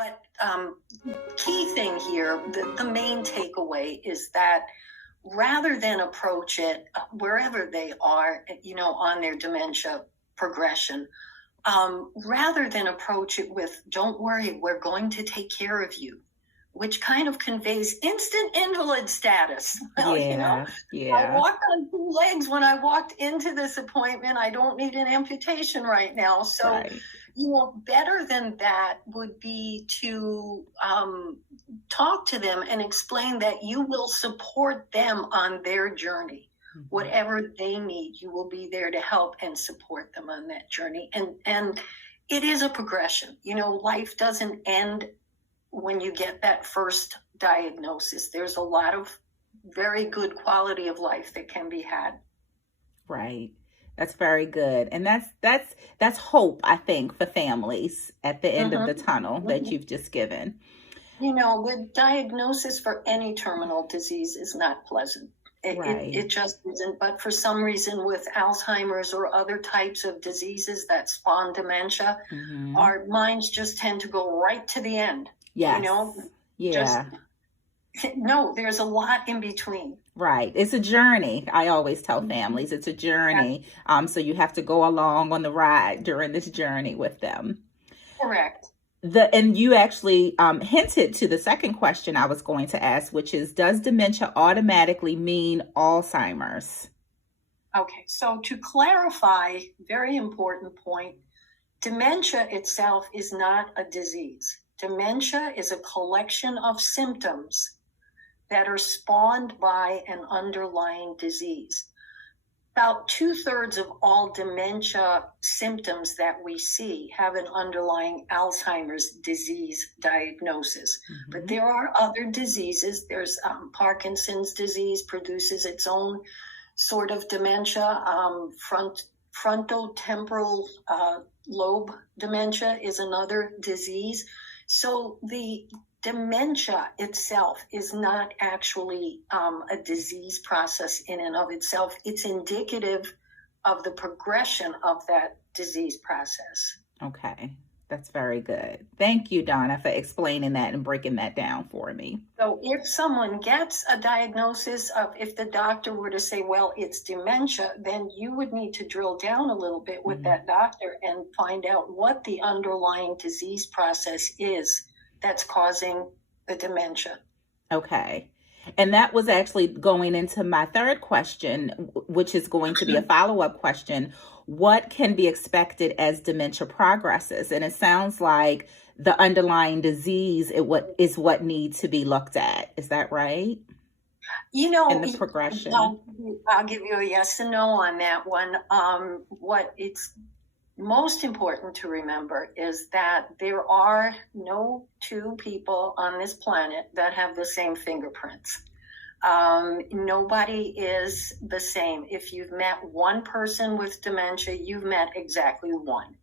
But key thing here, the main takeaway is that rather than approach it wherever they are, on their dementia progression, rather than approach it with, don't worry, we're going to take care of you, which kind of conveys instant invalid status. Well, Yeah. I walked on two legs when I walked into this appointment. I don't need an amputation right now. So, Right. Better than that would be to talk to them and explain that you will support them on their journey. Mhm. Whatever they need, you will be there to help and support them on that journey. And it is a progression. Life doesn't end when you get that first diagnosis. There's a lot of very good quality of life that can be had. Right. That's very good. And that's hope, I think, for families at the end of the tunnel that you've just given. The diagnosis for any terminal disease is not pleasant. It just isn't. But for some reason, with Alzheimer's or other types of diseases that spawn dementia, our minds just tend to go right to the end. Yes. Yeah. No, there's a lot in between. Right. It's a journey. I always tell families it's a journey. So you have to go along on the ride during this journey with them. Correct. And you actually hinted to the second question I was going to ask, which is, does dementia automatically mean Alzheimer's? Okay. So to clarify, very important point, dementia itself is not a disease. Dementia is a collection of symptoms that are spawned by an underlying disease. About 2/3 of all dementia symptoms that we see have an underlying Alzheimer's disease diagnosis. But there are other diseases. There's Parkinson's disease produces its own sort of dementia. Frontotemporal lobe dementia is another disease. So the dementia itself is not actually a disease process in and of itself. It's indicative of the progression of that disease process. Okay, that's very good. Thank you, Donna, for explaining that and breaking that down for me. So if someone gets a diagnosis if the doctor were to say, well, it's dementia, then you would need to drill down a little bit with that doctor and find out what the underlying disease process is that's causing the dementia. Okay. And that was actually going into my third question, which is going to be a follow-up question. What can be expected as dementia progresses? And it sounds like the underlying disease is what needs to be looked at. Is that right? In the progression. I'll give you a yes and no on that one. What it's most important to remember is that there are no two people on this planet that have the same fingerprints. Nobody is the same. If you've met one person with dementia, you've met exactly one.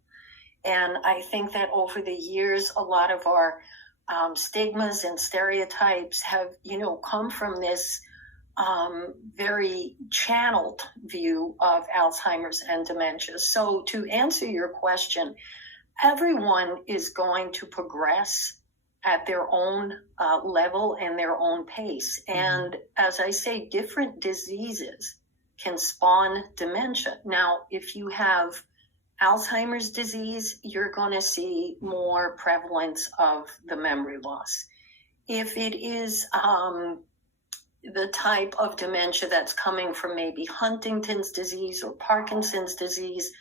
And I think that over the years, a lot of our stigmas and stereotypes have, come from this very channeled view of Alzheimer's and dementia. So to answer your question, everyone is going to progress at their own level and their own pace. And as I say, different diseases can spawn dementia. Now, if you have Alzheimer's disease, you're going to see more prevalence of the memory loss. If it is the type of dementia that's coming from maybe Huntington's disease or Parkinson's disease,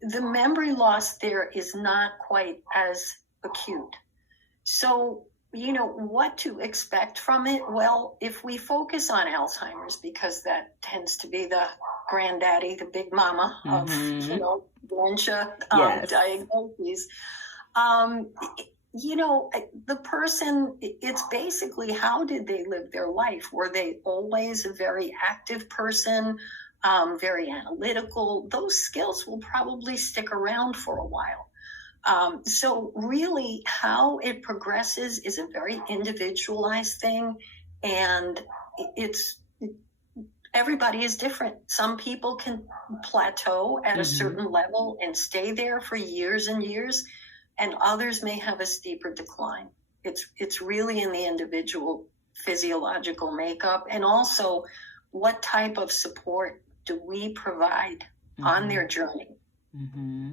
the memory loss there is not quite as acute. So, what to expect from it? Well, if we focus on Alzheimer's, because that tends to be the granddaddy, the big mama of, dementia diagnoses, the person, it's basically, how did they live their life? Were they always a very active person, very analytical? Those skills will probably stick around for a while. So really how it progresses is a very individualized thing, and everybody is different. Some people can plateau at a certain level and stay there for years and years, and others may have a steeper decline. It's really in the individual physiological makeup, and also what type of support do we provide on their journey. Mm-hmm.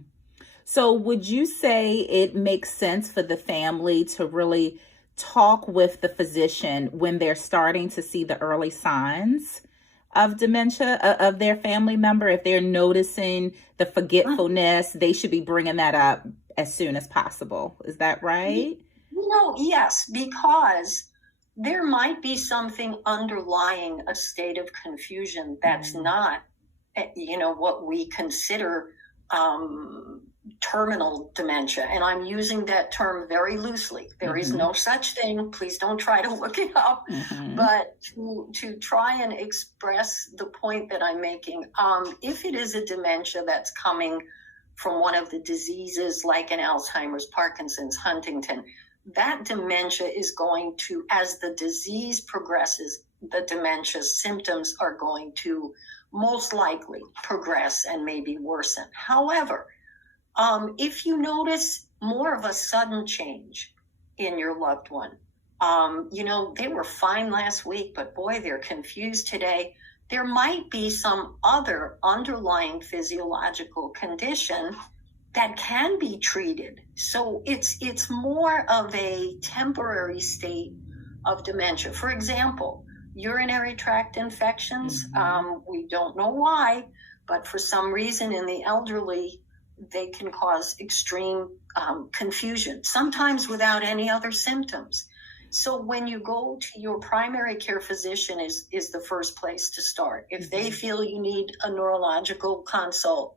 So would you say it makes sense for the family to really talk with the physician when they're starting to see the early signs of dementia of their family member? If they're noticing the forgetfulness, they should be bringing that up as soon as possible. Is that right? Yes, because there might be something underlying a state of confusion that's not, what we consider terminal dementia. And I'm using that term very loosely. There is no such thing. Please don't try to look it up. But to try and express the point that I'm making, if it is a dementia that's coming from one of the diseases like an Alzheimer's, Parkinson's, Huntington, that dementia is going to, as the disease progresses, the dementia symptoms are going to most likely progress and maybe worsen. However, if you notice more of a sudden change in your loved one, they were fine last week, but boy, they're confused today. There might be some other underlying physiological condition that can be treated. So it's more of a temporary state of dementia. For example, urinary tract infections. We don't know why, but for some reason in the elderly, they can cause extreme confusion, sometimes without any other symptoms. So when you go to your primary care physician is the first place to start. If they feel you need a neurological consult,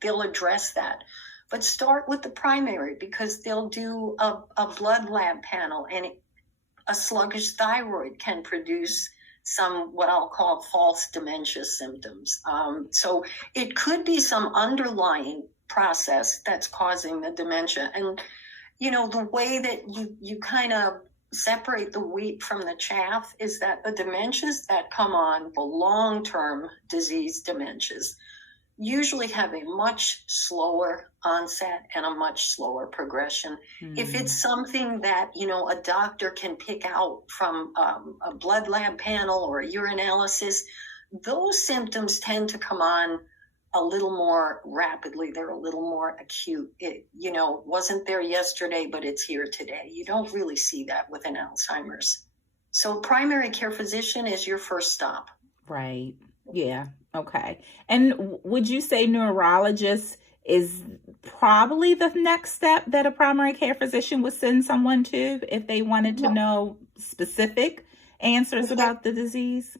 they'll address that. But start with the primary, because they'll do a blood lab panel, and a sluggish thyroid can produce some what I'll call false dementia symptoms. So it could be some underlying process that's causing the dementia. And, the way that you kind of separate the wheat from the chaff is that the dementias that come on, the long-term disease dementias, usually have a much slower onset and a much slower progression. If it's something that, a doctor can pick out from a blood lab panel or a urinalysis, those symptoms tend to come on a little more rapidly. They're a little more acute. It, wasn't there yesterday, but it's here today. You don't really see that with an Alzheimer's. So primary care physician is your first stop. Right. Yeah. Okay. And would you say neurologist is probably the next step that a primary care physician would send someone to if they wanted to know specific answers about the disease?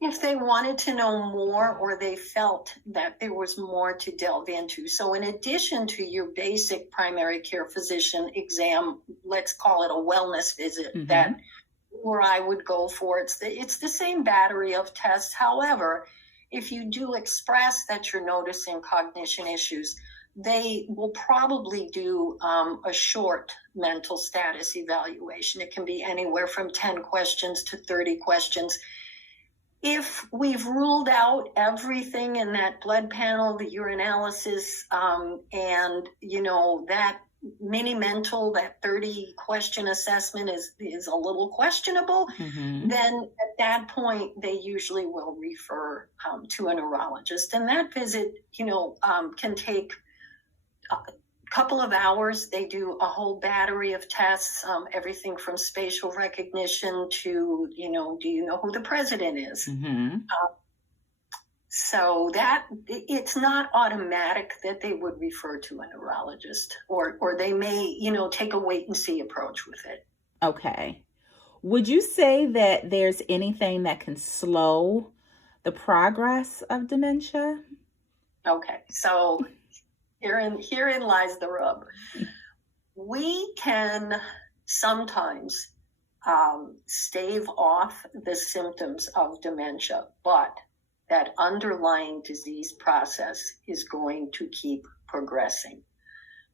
If they wanted to know more, or they felt that there was more to delve into. So in addition to your basic primary care physician exam, let's call it a wellness visit, that where I would go for, it's the same battery of tests. However, if you do express that you're noticing cognition issues, they will probably do a short mental status evaluation. It can be anywhere from 10 questions to 30 questions. If we've ruled out everything in that blood panel, the urinalysis, and, that mini mental, that 30 question assessment is a little questionable, then at that point, they usually will refer to a neurologist. And that visit, can take a couple of hours. They do a whole battery of tests, everything from spatial recognition to, do you know who the president is? So that it's not automatic that they would refer to a neurologist, or they may, take a wait and see approach with it. Okay. Would you say that there's anything that can slow the progress of dementia? Okay. So herein lies the rub. We can sometimes stave off the symptoms of dementia, but that underlying disease process is going to keep progressing.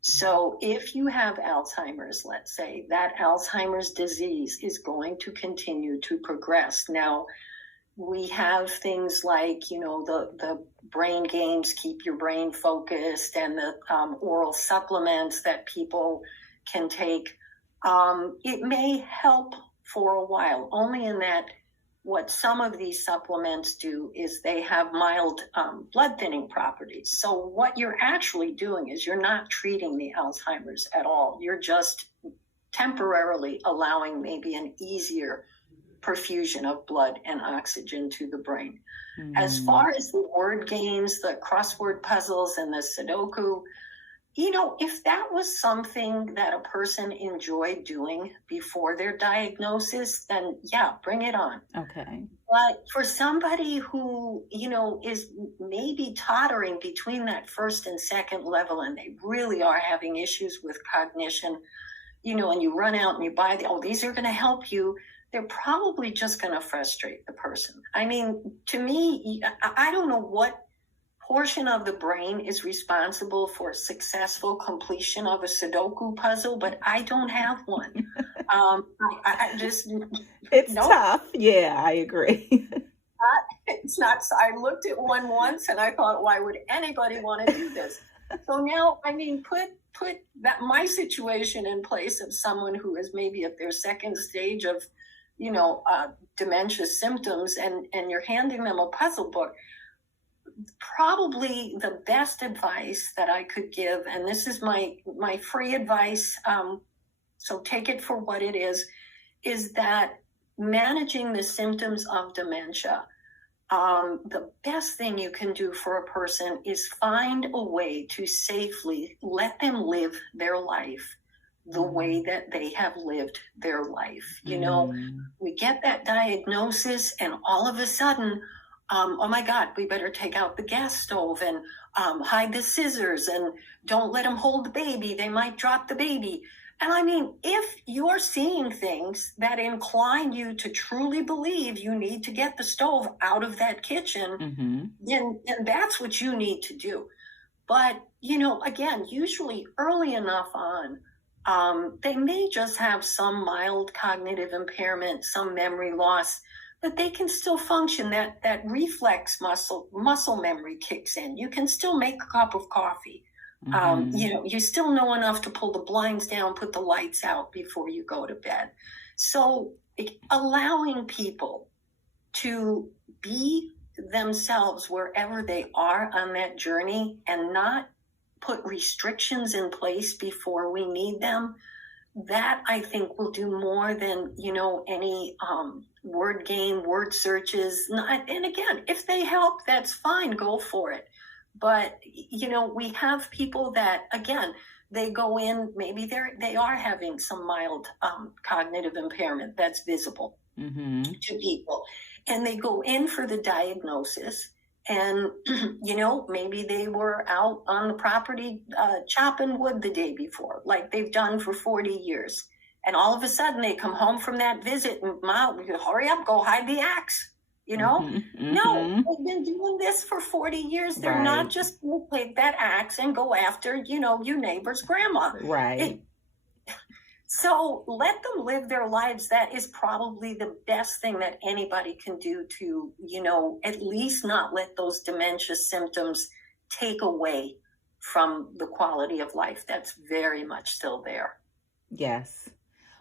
So if you have Alzheimer's, let's say, that Alzheimer's disease is going to continue to progress. Now, we have things like, the brain games, keep your brain focused, and the oral supplements that people can take. It may help for a while, only in that what some of these supplements do is they have mild blood thinning properties. So what you're actually doing is you're not treating the Alzheimer's at all. You're just temporarily allowing maybe an easier perfusion of blood and oxygen to the brain. As far as the word games, the crossword puzzles, and the Sudoku, if that was something that a person enjoyed doing before their diagnosis, then yeah, bring it on. Okay. But for somebody who, is maybe tottering between that first and second level, and they really are having issues with cognition, and you run out and you buy these are going to help you, they're probably just going to frustrate the person. I mean, to me, I don't know what portion of the brain is responsible for successful completion of a Sudoku puzzle, but I don't have one. I just it's tough. Yeah, I agree. It's not. I looked at one once and I thought, why would anybody want to do this? So now, I mean, put that my situation in place of someone who is maybe at their second stage of, dementia symptoms, and you're handing them a puzzle book. Probably the best advice that I could give, and this is my free advice, so take it for what it is that managing the symptoms of dementia, the best thing you can do for a person is find a way to safely let them live their life the way that they have lived their life. We get that diagnosis and all of a sudden, oh my God, we better take out the gas stove and hide the scissors and don't let them hold the baby. They might drop the baby. And I mean, if you're seeing things that incline you to truly believe you need to get the stove out of that kitchen, then that's what you need to do. But, again, usually early enough on, they may just have some mild cognitive impairment, some memory loss, but they can still function. That reflex muscle memory kicks in. You can still make a cup of coffee. You still know enough to pull the blinds down, put the lights out before you go to bed. So allowing people to be themselves wherever they are on that journey and not put restrictions in place before we need them, that I think will do more than, any word game, word searches. And again, if they help, that's fine, go for it. But, we have people that, again, they go in, maybe they are having some mild cognitive impairment that's visible to people. And they go in for the diagnosis. And, maybe they were out on the property chopping wood the day before, like they've done for 40 years. And all of a sudden they come home from that visit and, Mom, hurry up, go hide the axe. No, they've been doing this for 40 years. They're not just going to take that axe and go after, your neighbor's grandma. Right. So let them live their lives. That is probably the best thing that anybody can do to, at least not let those dementia symptoms take away from the quality of life that's very much still there. Yes.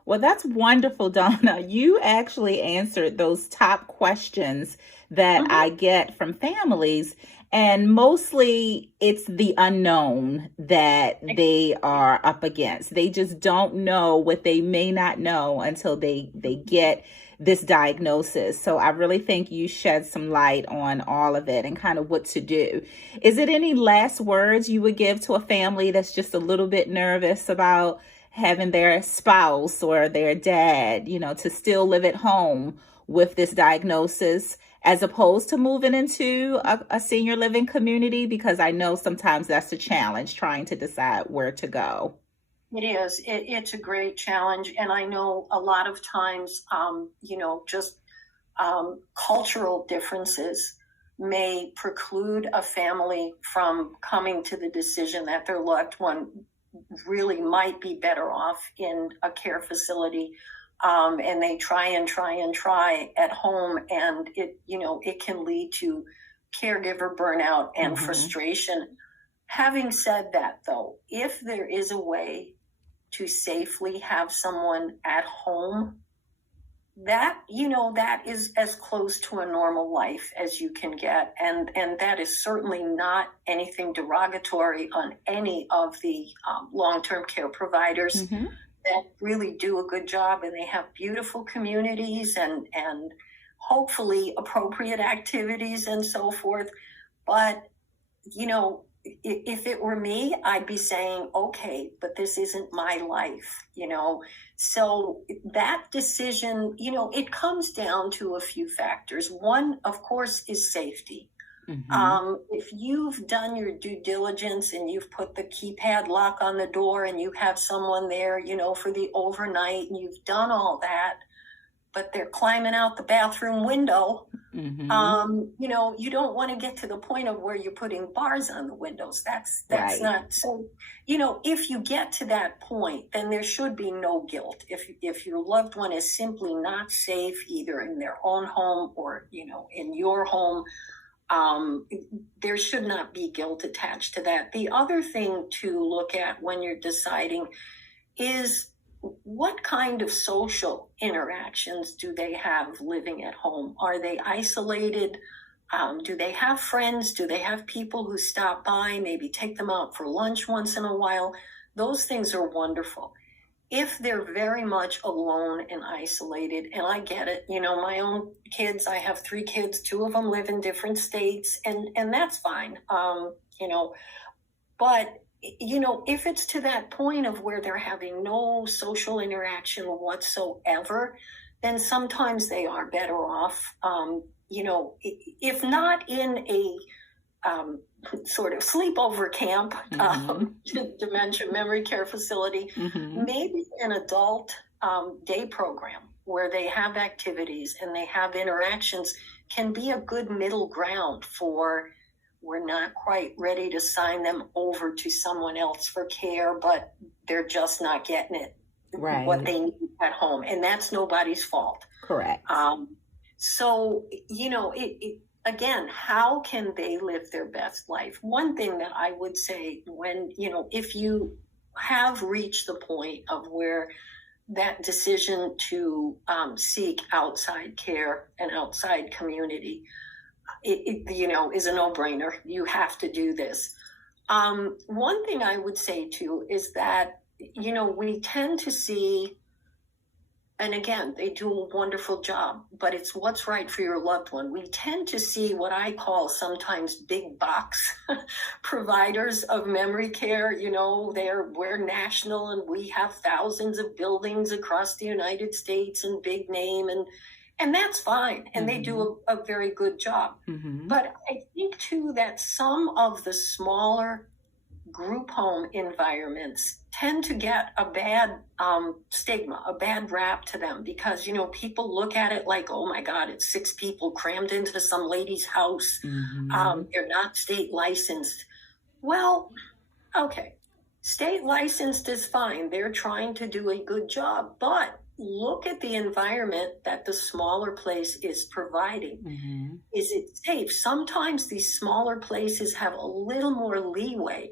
Well, that's wonderful, Donna. You actually answered those top questions that I get from families. And mostly it's the unknown that they are up against. They just don't know what they may not know until they get this diagnosis. So I really think you shed some light on all of it and kind of what to do. Is it any last words you would give to a family that's just a little bit nervous about having their spouse or their dad, to still live at home with this diagnosis, as opposed to moving into a senior living community? Because I know sometimes that's a challenge, trying to decide where to go. It is. It's a great challenge. And I know a lot of times, cultural differences may preclude a family from coming to the decision that their loved one really might be better off in a care facility. And they try at home, and it can lead to caregiver burnout and frustration. Having said that, though, if there is a way to safely have someone at home, that, you know, that is as close to a normal life as you can get. And that is certainly not anything derogatory on any of the long-term care providers that really do a good job, and they have beautiful communities and hopefully appropriate activities and so forth. But, you know, if it were me, I'd be saying, okay, but this isn't my life, you know? So that decision, you know, it comes down to a few factors. One, of course, is safety. If you've done your due diligence and you've put the keypad lock on the door and you have someone there, you know, for the overnight, and you've done all that, but they're climbing out the bathroom window, you know, you don't want to get to the point of where you're putting bars on the windows. That's right. Not so, you know, if you get to that point, then there should be no guilt. If your loved one is simply not safe, either in their own home or, you know, in your home, there should not be guilt attached to that. The other thing to look at when you're deciding is, what kind of social interactions do they have living at home? Are they isolated? Do they have friends? Do they have people who stop by, maybe take them out for lunch once in a while? Those things are wonderful. If they're very much alone and isolated, and I get it, you know, my own kids, I have 3 kids, 2 of them live in different states, and that's fine, you know, but you know, if it's to that point of where they're having no social interaction whatsoever, then sometimes they are better off, you know, if not in a sort of sleepover camp, dementia memory care facility, maybe an adult day program where they have activities and they have interactions can be a good middle ground for, we're not quite ready to sign them over to someone else for care, but they're just not getting it, what they need at home. And that's nobody's fault. Correct. So, you know, again, how can they live their best life? One thing that I would say, when, you know, if you have reached the point of where that decision to seek outside care and outside community, it you know, is a no-brainer. You have to do this. One thing I would say too is that, you know, we tend to see, and again, they do a wonderful job, but it's what's right for your loved one. We tend to see what I call sometimes big box providers of memory care. You know, we're national and we have thousands of buildings across the United States and big name, and that's fine. And they do a very good job. But I think too that some of the smaller group home environments tend to get a bad stigma, a bad rap to them, because, you know, people look at it like, oh my God, it's 6 people crammed into some lady's house. They're not state licensed. Well, okay, state licensed is fine. They're trying to do a good job, but look at the environment that the smaller place is providing. Is it safe? Sometimes these smaller places have a little more leeway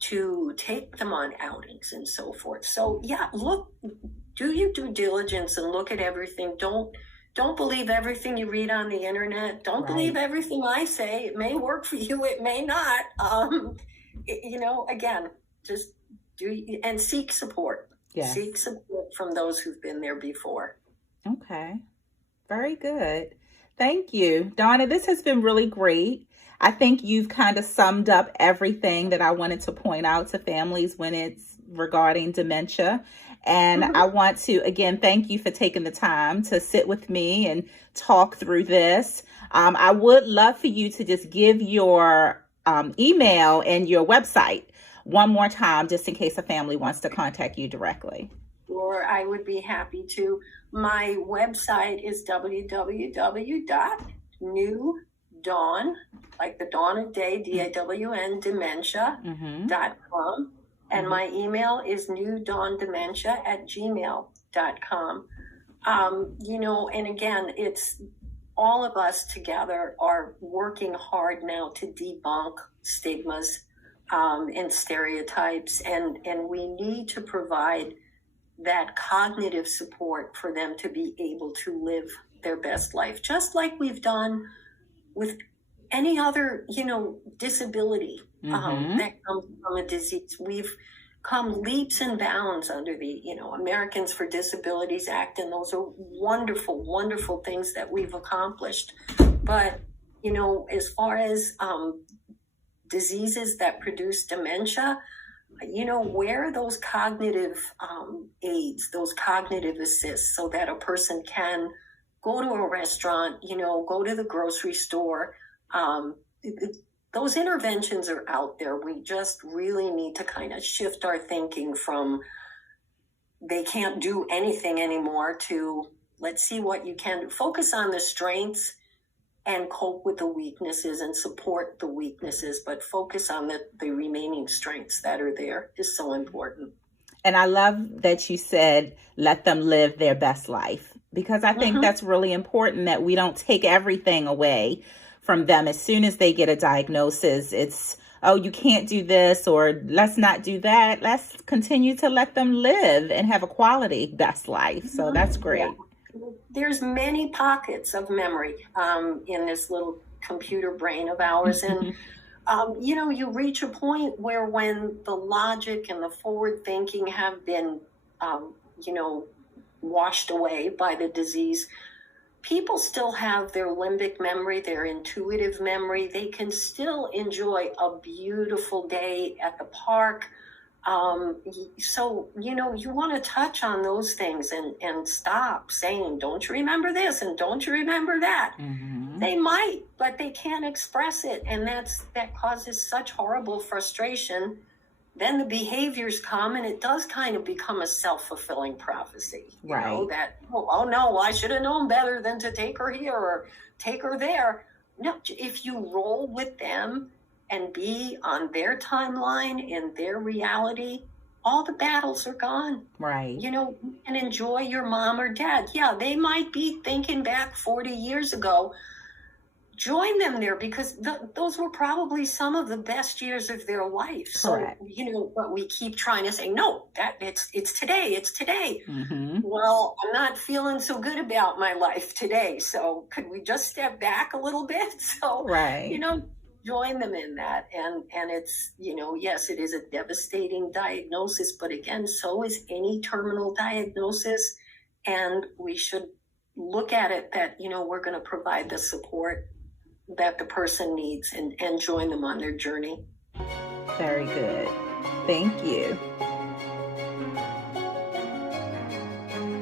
to take them on outings and so forth. So yeah, do your due diligence and look at everything. Don't believe everything you read on the internet. Don't believe everything I say. It may work for you, it may not. You know, again, just do and seek support. Yes. Seek support from those who've been there before. Okay. Very good. Thank you, Donna. This has been really great. I think you've kind of summed up everything that I wanted to point out to families when it's regarding dementia. And I want to, again, thank you for taking the time to sit with me and talk through this. I would love for you to just give your email and your website one more time, just in case a family wants to contact you directly. Sure, I would be happy to. My website is www.newdawn, like the dawn of day, DAWN, dementia.com. And my email is newdawndementia@gmail.com. You know, and again, it's all of us together are working hard now to debunk stigmas. and stereotypes, and we need to provide that cognitive support for them to be able to live their best life, just like we've done with any other, disability that comes from a disease. We've come leaps and bounds under the, Americans for Disabilities Act, and those are wonderful, wonderful things that we've accomplished. But, as far as diseases that produce dementia, where are those cognitive aids, those cognitive assists, so that a person can go to a restaurant, go to the grocery store. Those interventions are out there. We just really need to kind of shift our thinking from they can't do anything anymore to let's see what you can do. Focus on the strengths and cope with the weaknesses and support the weaknesses, but focus on the remaining strengths that are there is so important. And I love that you said, let them live their best life, because I think that's really important, that we don't take everything away from them. As soon as they get a diagnosis, it's, oh, you can't do this, or let's not do that. Let's continue to let them live and have a quality best life. So that's great. Yeah. There's many pockets of memory in this little computer brain of ours. And, you reach a point where when the logic and the forward thinking have been, washed away by the disease, people still have their limbic memory, their intuitive memory. They can still enjoy a beautiful day at the park. So, you want to touch on those things and stop saying, don't you remember this? And don't you remember that? They might, but they can't express it. And that causes such horrible frustration. Then the behaviors come, and it does kind of become a self-fulfilling prophecy. Right. That, oh no, I should have known better than to take her here or take her there. No, if you roll with them and be on their timeline, in their reality, all the battles are gone. Right. And enjoy your mom or dad. Yeah, they might be thinking back 40 years ago. Join them there, because those were probably some of the best years of their life. Correct. So, but we keep trying to say, no, that it's today, it's today. Well, I'm not feeling so good about my life today. So could we just step back a little bit? So, right. Join them in that. And it's, yes, it is a devastating diagnosis, but again, so is any terminal diagnosis. And we should look at it that, we're going to provide the support that the person needs and join them on their journey. Very good. Thank you.